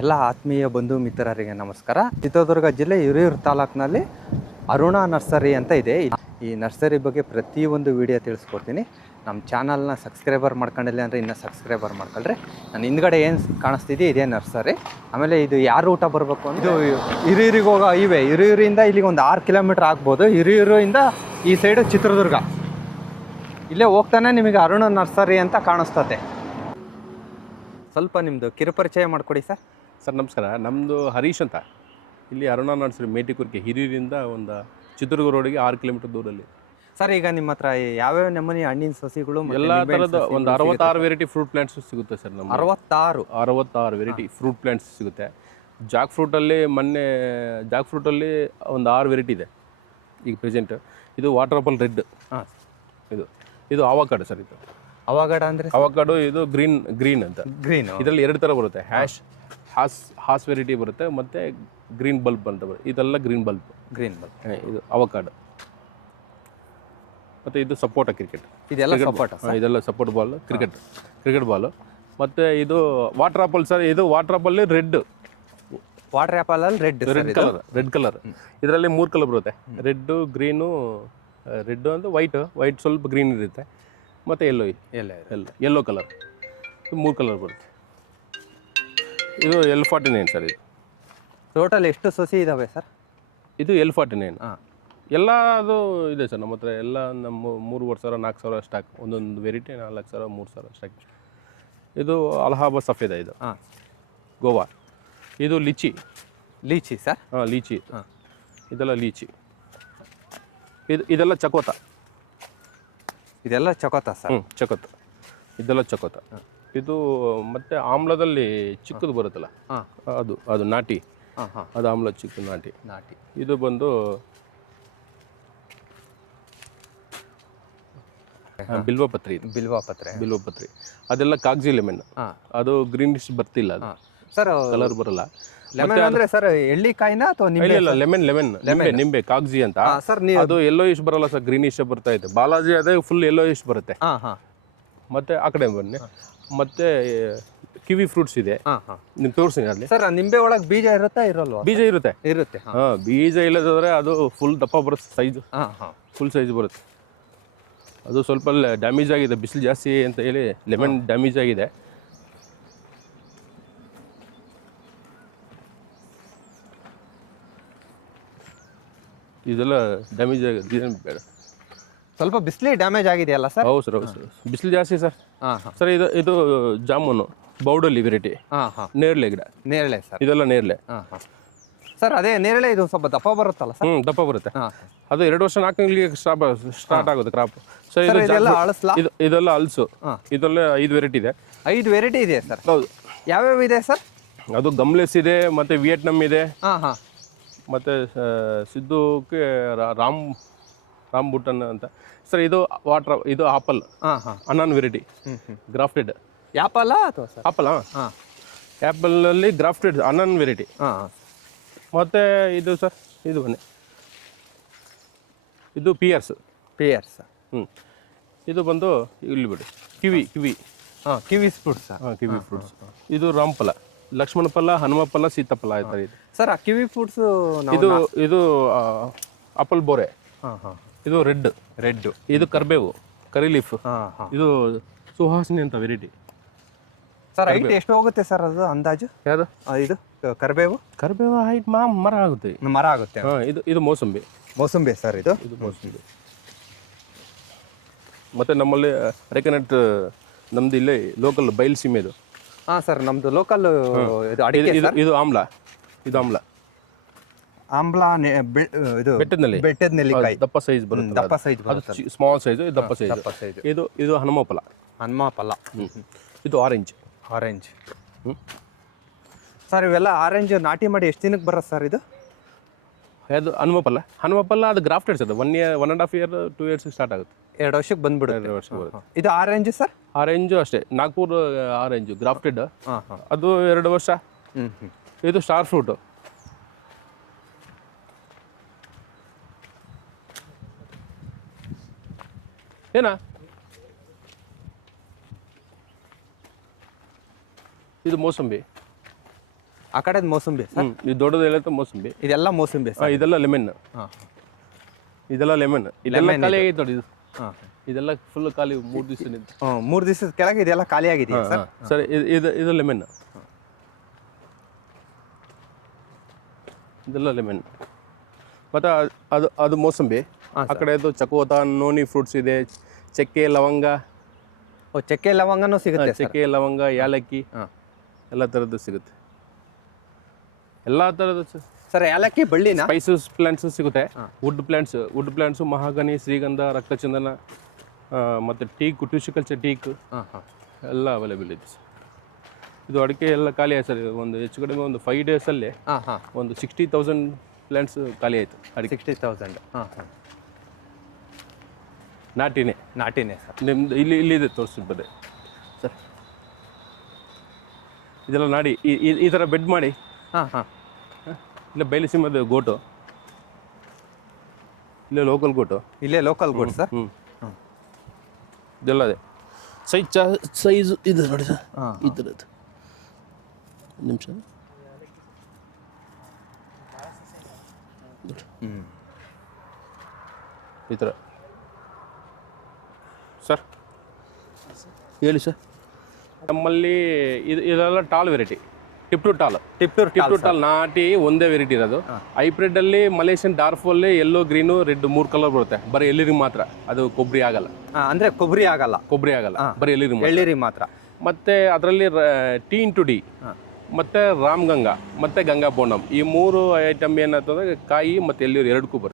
ಎಲ್ಲ ಆತ್ಮೀಯ ಬಂಧು ಮಿತ್ರರಿಗೆ ನಮಸ್ಕಾರ. ಚಿತ್ರದುರ್ಗ ಜಿಲ್ಲೆ ಹಿರಿಯೂರು ತಾಲೂಕಿನಲ್ಲಿ ಅರುಣ ನರ್ಸರಿ ಅಂತ ಇದೆ. ಈ ನರ್ಸರಿ ಬಗ್ಗೆ ಪ್ರತಿಯೊಂದು ವಿಡಿಯೋ ತಿಳಿಸ್ಕೊಡ್ತೀನಿ. ನಮ್ಮ ಚಾನಲ್ನ ಸಬ್ಸ್ಕ್ರೈಬರ್ ಮಾಡ್ಕೊಂಡಿಲ್ಲ ಅಂದರೆ ಇನ್ನೂ ಸಬ್ಸ್ಕ್ರೈಬರ್ ಮಾಡ್ಕೊಳ್ರಿ. ನಾನು ಹಿಂದ್ಗಡೆ ಏನು ಕಾಣಿಸ್ತಿದೆ ಇದೇ ನರ್ಸರಿ. ಆಮೇಲೆ ಇದು ಯಾರು ಊಟ ಬರಬೇಕು ಅಂದರೆ ಇದು ಹಿರಿಯೂರಿಗೆ ಹೋಗೋ ಹೈವೇ. ಹಿರಿಯೂರಿಂದ ಇಲ್ಲಿಗೆ ಒಂದು 6 ಕಿಲೋಮೀಟ್ರ್ ಆಗ್ಬೋದು. ಹಿರಿಯೂರಿಂದ ಈ ಸೈಡು ಚಿತ್ರದುರ್ಗ. ಇಲ್ಲೇ ಹೋಗ್ತಾನೆ ನಿಮಗೆ ಅರುಣ ನರ್ಸರಿ ಅಂತ ಕಾಣಿಸ್ತದೆ. ಸ್ವಲ್ಪ ನಿಮ್ಮದು ಕಿರುಪರಿಚಯ ಮಾಡಿಕೊಡಿ ಸರ್. ಸರ್ ನಮಸ್ಕಾರ. ನಮ್ಮದು ಹರೀಶ್ ಅಂತ. ಇಲ್ಲಿ ಅರುಣ ನರ್ಸರಿ ಮೇಟಿಕುರ್ಕೆ ಹಿರಿಯೂರಿಂದ ಒಂದು ಚಿತ್ರದುರ್ಗ ರೋಡಿಗೆ 6 ಕಿಲೋಮೀಟರ್ ದೂರಲ್ಲಿ. ಸರ್ ಈಗ ನಿಮ್ಮ ಹತ್ರ ಯಾವ್ಯಾವ ನಮೂನಿ ಹಣ್ಣಿನ ಸಸಿಗಳು ಎಲ್ಲ ಥರದ ಒಂದು 66 ವೆರೈಟಿ ಫ್ರೂಟ್ ಪ್ಲಾಂಟ್ಸ್ ಸಿಗುತ್ತೆ ಸರ್. ನಮ್ಮ 66 ವೆರೈಟಿ ಫ್ರೂಟ್ ಪ್ಲಾಂಟ್ಸ್ ಸಿಗುತ್ತೆ. ಜಾಕ್ ಫ್ರೂಟಲ್ಲಿ ಜಾಕ್ ಫ್ರೂಟಲ್ಲಿ ಒಂದು 6 ವೆರೈಟಿ ಇದೆ ಈಗ ಪ್ರೆಸೆಂಟ್. ಇದು ವಾಟರ್ ಆಪಲ್ ರೆಡ್. ಹಾಂ, ಇದು ಆವಕಾಡೋ ಸರ್. ಇದು ಅವಘಡ ಅಂದರೆ ಆವಕಾಡೋ. ಇದು ಗ್ರೀನ್ ಅಂತ. ಗ್ರೀನ್. ಇದರಲ್ಲಿ 2 ಥರ ಬರುತ್ತೆ. ಹಾಸ್ ವೆರೈಟಿ ಬರುತ್ತೆ ಮತ್ತು ಗ್ರೀನ್ ಬಲ್ಬ್ ಅಂತ ಬರುತ್ತೆ. ಇದೆಲ್ಲ ಗ್ರೀನ್ ಬಲ್ಬ್. ಇದು ಅವಕಾಡೋ. ಮತ್ತು ಇದು ಸಪೋಟ ಕ್ರಿಕೆಟ್. ಇದೆಲ್ಲ ಸಪೋಟ. ಇದೆಲ್ಲ ಸಪೋರ್ಟ್ ಬಾಲ್, ಕ್ರಿಕೆಟ್ ಬಾಲು. ಮತ್ತು ಇದು ವಾಟರ್ ಆಪಲ್ ಸರ್. ಇದು ವಾಟರ್ ಆಪಲ್ಲಿ ವಾಟರ್ ಆಪಲ್ ಅಲ್ಲಿ ರೆಡ್ ಕಲರ್. ಇದರಲ್ಲಿ 3 ಕಲರ್ ಬರುತ್ತೆ. ರೆಡ್ಡು, ಗ್ರೀನು, ರೆಡ್ ಅಂದರೆ ವೈಟ್ ಸ್ವಲ್ಪ ಗ್ರೀನ್ ಇರುತ್ತೆ, ಮತ್ತು ಯೆಲ್ಲೋ ಕಲರ್. 3 ಕಲರ್ ಬರುತ್ತೆ. ಇದು L49 ಸರ್. ಇದು ಟೋಟಲ್ ಎಷ್ಟು ಸಸಿ ಇದಾವೆ ಸರ್? ಇದು L49. ಎಲ್ಲ ಅದು ಇದೆ ಸರ್ ನಮ್ಮ ಹತ್ರ. ಎಲ್ಲ ನಮ್ಮ 3,000 4,000 ಸ್ಟಾಕ್. ಒಂದೊಂದು ವೆರೈಟಿ 4,000 3,000 ಸ್ಟಾಕ್. ಇದು ಅಲಹಾಬಾದ್ ಸಫೇದ. ಇದು ಗೋವಾ. ಇದು ಲೀಚಿ ಸರ್. ಲೀಚಿ. ಇದೆಲ್ಲ ಲೀಚಿ. ಇದೆಲ್ಲ ಚಕೋತ. ಇದೆಲ್ಲ ಚಕೋತ ಸರ್. ಚಕೋತ. ಇದೆಲ್ಲ ಚಕೋತ. ಇದು ಮತ್ತೆ ಆಮ್ಲದಲ್ಲಿ ಚಿಕ್ಕದು ಬರುತ್ತಲ್ಲ, ಅದು ನಾಟಿ. ಅದು ಆಮ್ಲ ಚಿಕ್ಕದು ನಾಟಿ. ಇದು ಬಂದು ಬಿಲ್ವಪತ್ರಿ. ಬಿಲ್ವಪತ್ರಿ. ಅದೆಲ್ಲ ಕಾಗ್ಜಿ ಲೆಮನ್. ಅದು ಗ್ರೀನಿಶ್ ಬರ್ತಿಲ್ಲ, ಅದು ಸರ್. ಕಲರ್ ಬರಲ್ಲ. ಲೆಮನ್ ಅಂದ್ರೆ ಸರ್ ಎಳ್ಳಿಕಾಯಿನ ಅಥವಾ ನಿಂಬೆ? ಇಲ್ಲ, ನಿಂಬೆ ಕಾಗ್ಜಿ ಅಂತ ಸರ್. ಅದು ಎಲ್ಲೋ ಇಶ್ ಬರಲ್ಲ ಸರ್, ಗ್ರೀನಿಶ್ ಬರ್ತಾ ಇದೆ. ಬಾಲಾಜಿ ಅದೇ ಫುಲ್ ಎಲ್ಲೋ ಇಶ್ ಬರುತ್ತೆ. ಮತ್ತೆ ಆ ಕಡೆ ಬನ್ನಿ. ಮತ್ತೆ ಕಿವಿ ಫ್ರೂಟ್ಸ್ ಇದೆ. ನೀವು ತೋರಿಸಿ ಅಲ್ಲಿ ಸರ್. ನಿಂಬೆ ಒಳಗೆ ಬೀಜ ಇರುತ್ತಾ ಇರಲ್ವಾ? ಬೀಜ ಇರುತ್ತೆ. ಬೀಜ ಇಲ್ಲದ್ರೆ ಅದು ಫುಲ್ ದಪ್ಪ ಬರುತ್ತೆ, ಸೈಜ್ ಫುಲ್ ಸೈಜ್ ಬರುತ್ತೆ. ಅದು ಸ್ವಲ್ಪ ಡ್ಯಾಮೇಜ್ ಆಗಿದೆ, ಬಿಸಿಲು ಜಾಸ್ತಿ ಅಂತ ಹೇಳಿ ಲೆಮನ್ ಡ್ಯಾಮೇಜ್ ಆಗಿದೆ. ಇದೆಲ್ಲ ಡ್ಯಾಮೇಜ್ ಆಗಿದೆ, ಇದೇನು ಬೇಡ. ಸ್ವಲ್ಪ ಬಿಸಿಲಿ ಡ್ಯಾಮೇಜ್ ಆಗಿದೆಯಲ್ಲ ಸರ್? ಹೌದು ಸರ್. ಬಿಸಿಲು ಜಾಸ್ತಿ ಸರ್. ಸರ್ ಇದು ಜಾಮೂನು ಬೌಡಲ್ಲಿ ವೆರೈಟಿ. ನೇರಳೆ ಗಿಡ. ನೇರಳೆ ಸರ್. ಇದೆಲ್ಲ ನೇರಳೆ ಸರ್. ಅದೇ ನೇರಳೆ. ಇದು ಸ್ವಲ್ಪ ದಪ್ಪ ಬರುತ್ತಲ್ಲ ಸರ್? ದಪ್ಪ ಬರುತ್ತೆ. ಅದು 2 ವರ್ಷ 4 ತಿಂಗಳಿಗೆ ಸ್ಟಾರ್ಟ್ ಆಗುತ್ತೆ ಕ್ರಾಪ್. ಸರ್ ಇದೆಲ್ಲ ಹಲ್ಸು. ಇದೆಲ್ಲ 5 ವೆರೈಟಿ ಇದೆ. 5 ವೆರೈಟಿ ಇದೆ ಸರ್? ಹೌದು. ಯಾವ್ಯಾವ ಇದೆ ಸರ್? ಅದು ಗಮ್ಲೆಸ್ ಇದೆ, ಮತ್ತೆ ವಿಯೆಟ್ನಾಮ್ ಇದೆ, ಮತ್ತೆ ಸಿದ್ದುಕ್ಕೆ ರಾಮ್ ಬುಟನ್ ಅಂತ ಸರ್. ಇದು ಇದು ಆಪಲ್. ಅನಾನ್ ವೆರೈಟಿ ಗ್ರಾಫ್ಟೆಡ್. ಆಪಲ್ ಅಥವಾ ಸರ್? ಆ್ಯಪಲಲ್ಲಿ ಗ್ರಾಫ್ಟೆಡ್ ಅನಾನ್ ವೆರೈಟಿ. ಮತ್ತು ಇದು ಸರ್, ಇದು ಬನ್ನಿ. ಇದು ಪಿಯರ್ಸ್. ಇದು ಬಂದು ಇಲ್ಲಿ ಬಿಡಿ ಕಿವಿ ಫ್ರೂಟ್ಸ್. ಇದು ರಾಮಫಲ, ಲಕ್ಷ್ಮಣ ಫಲ, ಹನುಮ ಫಲ, ಸೀತಾಫಲ ಆಯ್ತು ಇದು ಸರ್. ಆ ಕಿವಿ ಫ್ರೂಟ್ಸ್ ಇದು ಆಪಲ್ ಬೋರೆ. ಇದು ರೆಡ್. ಇದು ಕರ್ಬೇವು, ಕರಿ ಲೀಫ್. ಇದು ಸುಹಾಸಿನಿ ಅಂತ ವೆರೈಟಿ ಸರ್. ಹೈಟ್ ಎಷ್ಟು ಹೋಗುತ್ತೆ ಸರ್ ಅದು ಅಂದಾಜು? ಯಾವುದು? ಇದು ಕರ್ಬೇವು ಹೈಟ್ ಮರ ಆಗುತ್ತೆ. ಇದು ಮೋಸಂಬಿ ಸರ್. ಇದು ಮೋಸಂಬಿ. ಮತ್ತು ನಮ್ಮಲ್ಲಿ ಅರೆಕೆನಟ್ ನಮ್ದು ಇಲ್ಲೇ ಲೋಕಲ್ ಬಯಲುಸೀಮೆದು. ಸರ್. ನಮ್ಮದು ಲೋಕಲ್ ಇದು ಆಮ್ಲ. ಇದು ಬೆಟ್ಟದ ನೆಲ್ಲಿಕಾಯಿ. ದಪ್ಪ ಸೈಜ್ ಬರುತ್ತೆ. ಸ್ಮಾಲ್ ಸೈಜ್, ದಪ್ಪ ಸೈಜ್. ಇದು ಹನುಮ ಫಲ. ಇದು ಆರೆಂಜ್. ಸರ್. ಇವೆಲ್ಲ ಆರೆಂಜ್ ನಾಟಿ ಮಾಡಿ ಎಷ್ಟು ದಿನಕ್ಕೆ ಬರುತ್ತೆ ಸರ್ ಇದು? ಅದು ಹನುಮ ಫಲ ಅದು grafted sir. 1.5 year 2 years start ಆಗುತ್ತೆ. 2 ವರ್ಷಕ್ಕೆ ಬಂದ್ಬಿಡುತ್ತೆ. 2 ವರ್ಷ ಬರುತ್ತೆ. ಇದು ಆರೆಂಜ್ ಸರ್? ಆರೆಂಜು ಅಷ್ಟೇ, ನಾಗ್ಪುರ್ ಆರೆಂಜು ಗ್ರಾಫ್ಟೆಡ್. ಅದು 2 ವರ್ಷ. ಇದು ಸ್ಟಾರ್ ಫ್ರೂಟು. ಏನ ಇದು ಮೋಸಂಬಿ. ಆ ಕಡೆದು ಮೋಸಂಬಿ ಸರ್. ಇದು ದೊಡ್ಡದು ಎಲ್ಲ ಮೋಸಂಬಿ. ಇದೆಲ್ಲ ಮೋಸಂಬಿ ಸರ್. ಇದೆಲ್ಲ ಲೆಮನ್. ಹಾಂ ಇದೆಲ್ಲ ಲೆಮನ್. ಇದೆಲ್ಲ ಖಾಲಿ ಆಗೈತೆ ನೋಡಿ ಇದು. ಹಾಂ ಇದೆಲ್ಲ ಫುಲ್ ಖಾಲಿ 3 ದಿವಸ ನಿಂತು. 3 ದಿವಸದ ಕೆಳಗೆ ಇದೆಲ್ಲ ಖಾಲಿ ಆಗಿದೆಯಾ ಸರ್? ಸರ್ ಇದು ಲೆಮನ್. ಇದೆಲ್ಲ ಲೆಮನ್. ಮತ್ತು ಅದು ಮೋಸಂಬಿ. ಆ ಕಡೆ ಇದು ಚಕೋತ, ನೋನಿ ಫ್ರೂಟ್ಸ್ ಇದೆ, ಚಕ್ಕೆ ಲವಂಗ. ಚಕ್ಕೆ ಲವಂಗನೂ ಸಿಗುತ್ತೆ. ಚಕ್ಕೆ ಲವಂಗ, ಯಾಲಕ್ಕಿ ಎಲ್ಲ ಥರದ್ದು ಸಿಗುತ್ತೆ. ಎಲ್ಲ ಥರದ್ದು ಸರ್. ಏಲಕ್ಕಿ ಬಳ್ಳಿನ ಸ್ಪೈಸಸ್ ಪ್ಲಾಂಟ್ಸ್ ಸಿಗುತ್ತೆ. ವುಡ್ ಪ್ಲಾಂಟ್ಸು ಮಹಾಗನಿ, ಶ್ರೀಗಂಧ, ರಕ್ತಚಂದನ, ಮತ್ತು ಟೀಕ್, ಟಿಶ್ಯೂಕಲ್ಚರ್ ಟೀಕ್ ಎಲ್ಲ ಅವೈಲೇಬಲ್ ಇದೆ ಸರ್. ಇದು ಅಡಿಕೆ ಎಲ್ಲ ಖಾಲಿ ಆಯ್ತು ಸರ್. ಒಂದು ಹೆಚ್ಚು ಕಡಿಮೆ ಒಂದು 5 ಡೇಸಲ್ಲಿ ಒಂದು 60,000 ಪ್ಲಾಂಟ್ಸ್ ಖಾಲಿ ಆಯಿತು. ಅಡಿಕೆ 60,000. ನಾಟಿನೇ ಸರ್. ನಿಮ್ದು ಇಲ್ಲಿದೆ ತೋರಿಸ್ಬಿಡ್ದೆ ಸರ್. ಇದೆಲ್ಲ ನಾಡಿ ಈ ಥರ ಬೆಡ್ ಮಾಡಿ. ಇಲ್ಲ ಬಯಲುಸೀಮದ ಗೋಟು, ಇಲ್ಲೇ ಲೋಕಲ್ ಗೋಟು. ಇಲ್ಲೇ ಲೋಕಲ್ ಗೋಟ್ ಸರ್. ಇದೆಲ್ಲ ಅದೇ ಸೈಜ್ ಇದೆ ನೋಡಿ ಸರ್. ಈ ಥರದ್ದು ನಿಮಿಷ. ಈ ಥರ ಸರ್. ಹೇಳಿ ಸರ್. ನಮ್ಮಲ್ಲಿ ಇದೆಲ್ಲ ಟಾಲ್ ವೆರೈಟಿ. ಟಿಪ್ಟೂರ್ ಟಾಲ್ ನಾಟಿ ಒಂದೇ ವೆರೈಟಿ ಇರೋದು. ಹೈಬ್ರಿಡ್ ಅಲ್ಲಿ ಮಲೇಷಿಯನ್ ಡಾರ್ಫಲ್ಲಿ ಎಲ್ಲೋ, ಗ್ರೀನು, ರೆಡ್ 3 ಕಲರ್ ಬರುತ್ತೆ. ಬರೀ ಎಲ್ಲಿರಿ ಮಾತ್ರ. ಅದು ಕೊಬ್ಬರಿ ಆಗಲ್ಲ. ಅಂದ್ರೆ ಕೊಬ್ಬರಿ ಆಗಲ್ಲ. ಬರೀ ಎಳ್ಳಿರಿ ಮಾತ್ರ. ಮತ್ತೆ ಅದರಲ್ಲಿ T/D ಮತ್ತೆ ರಾಮ್ ಗಂಗಾ ಮತ್ತೆ ಗಂಗಾ ಬೋಂಡಮ್, ಈ 3 ಐಟಮ್ ಏನಾಗ್ತದೆ, ಕಾಯಿ ಮತ್ತೆ ಎಳ್ನೀರು ಎರಡಕ್ಕೂ ಬರುತ್ತೆ.